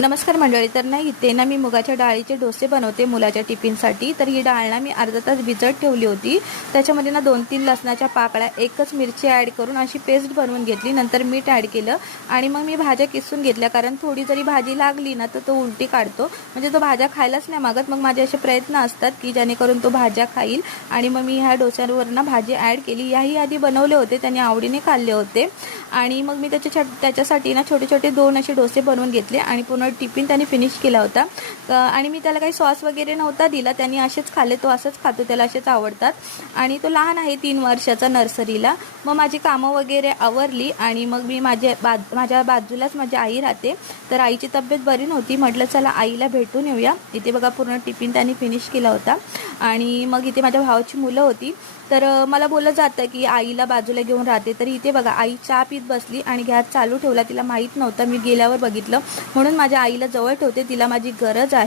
नमस्कार मंडळी. तर ना इथे ना मी मुगाच्या डाळीचे डोसे बनवते मुलाच्या टिफिनसाठी. तर ही डाळ ना मी अर्धा तास भिजत ठेवली होती. त्याच्यामध्ये ना 2-3 लसणाच्या पाकळ्या, एकच मिरची ॲड करून अशी पेस्ट बनवून घेतली. नंतर मीठ ॲड केलं आणि मग मी भाज्या किसून घेतल्या, कारण थोडी जरी भाजी लागली ना तर तो उलटी काढतो, म्हणजे तो भाज्या खायलाच नाही मागत. मग माझे असे प्रयत्न असतात की जेणेकरून तो भाज्या खाईल. आणि मग मी ह्या डोस्यांवर ना भाजी ॲड केली. याही आधी बनवले होते, त्यांनी आवडीने खाल्ले होते. आणि मग मी त्याच्यासाठी ना छोटे छोटे 2 असे डोसे बनवून घेतले आणि पूर्ण टिफिन त्याने फिनिश केला होता. आणि मी त्याला काही सॉस वगैरे नव्हता दिला, त्याने असेच खाल्ले. तो असंच खातो, त्याला असेच आवडतात. आणि तो लहान आहे, 3 वर्षाचा, नर्सरीला. मग माझी कामं वगैरे आवरली आणि मग मी माझ्या बाजूलाच माझी आई राहते. तर आईची तब्येत बरी नव्हती, म्हटलं चला आईला भेटून येऊया. इथे बघा पूर्ण टिफिन त्याने फिनिश केला होता. आणि मग इथे माझ्या भावाची मुलं होती. तर मला बोललं जातं की आईला बाजूला घेऊन राहते. तर इथे बघा आई चहा पीत बसली आणि गॅस चालू ठेवला. तिला माहीत नव्हतं, मी गेल्यावर बघितलं. म्हणून माझ्या आईला जवळ ठेवते, तिला माझी गरज आहे.